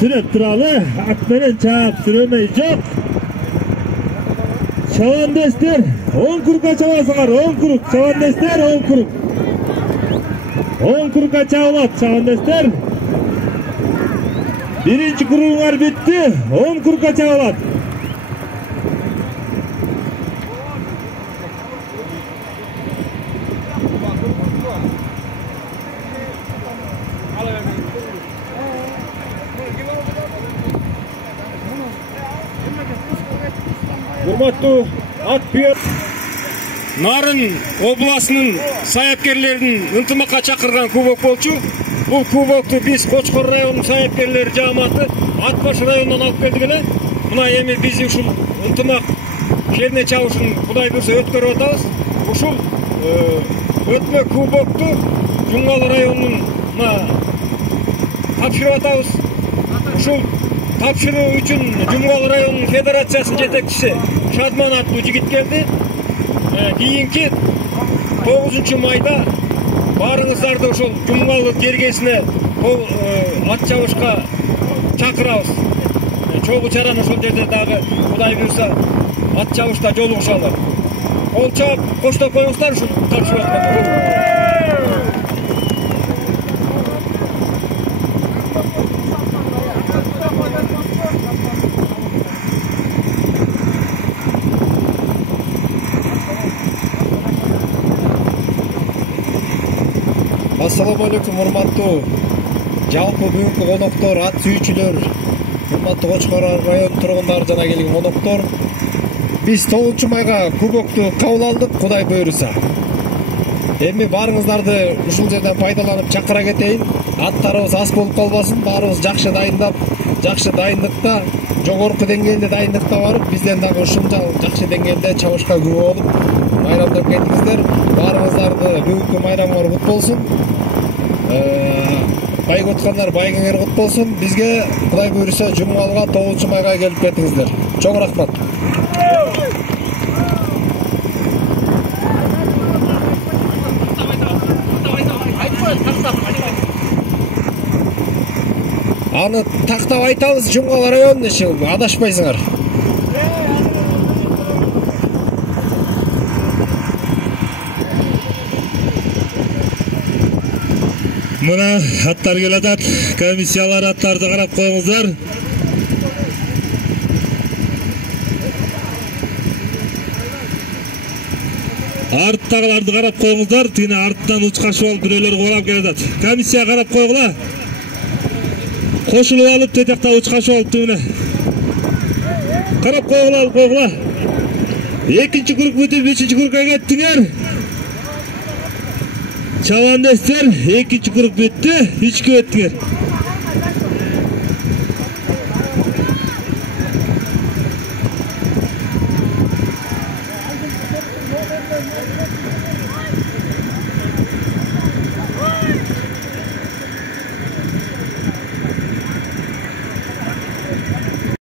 sürüp turalı, atmenen çağıp süremey yok. Çavandesler, 10 kurukka çavasılar, 10 kuruk, çavandesler, 10 kuruk. 10 kurukka çavlat, çavandesler. Birinci kuruğunlar bitti, 10 kurukka çavlat. Урматтуу ат бүйөр Нарын областынын саяпкерлерин ынтымакка чакырган кубок болчу. Бул кубокту биз Кочкор районунун саяпкерлери жааматы Ат баш районунан алып келдик эле. Мына эми биз ушул ынтымак жерине чабышын Кудай буйрса өткөрүп атабыз. Ушул өтмө кубокту Жумгал районунун тапшырып атабыз. Ушул тапшыруу үчүн Жумгал районунун федерациясынын жетекчиси Шадман аттуу жигит келди. Кийинки 9-майда баарыңыздарды ошол Жумгал жергесине ат чабышка чакырабыз. Чогуу чараны ошол жерде дагы Кудай буйрса ат чабышта жолугушалы. Кол чаап коштоп коюңуздар ушул тапшырып аткан. Assalamu alaikum урматтуу жалпы бүгүнкү коноктор, ат сүйүүчүлөр, урматтуу Кочкор район тургундары жана келген коноктор. Биз 9-майга кубокту кабыл алдык, Кудай буйруса. Эми баарыңыздарды ушул жерден пайдаланып чакыра кетейин. Аттарыбыз ас болуп калбасын, баарыбыз жакшы дайындап, жакшы дайындыкта, жогорку деңгээлде дайындыкта барып, бизден дагы ушунча жакшы деңгээлде чабышка күбө болуп майрамдап кеттиңиздер. Баарыңыздарды бүгүнкү майрамыңар кут болсун. Байг уткандар байгыңар кут болсун. Бизге Кудай буйруса Жумгалга 9-майга келип кетиңиздер. Чоң рахмат. Аны тактап айтабыз, Жумгал районунун иши, адашпайсыңар. Мына аттар келатат, комиссиялар аттарды карап коюңуздар. Арттагыларды карап коюңуздар, тине арттан учкашып алып бирөөлөр кубалап келатат. Комиссия карап койгула. Кошулуп алып, тетекте учкашып алып тигине. Карап койгула. Экинчи круг бүтүп, 3-чү кругга кеттиңер. Çavandesler 2 kruг bitti, 3 kеттиңер.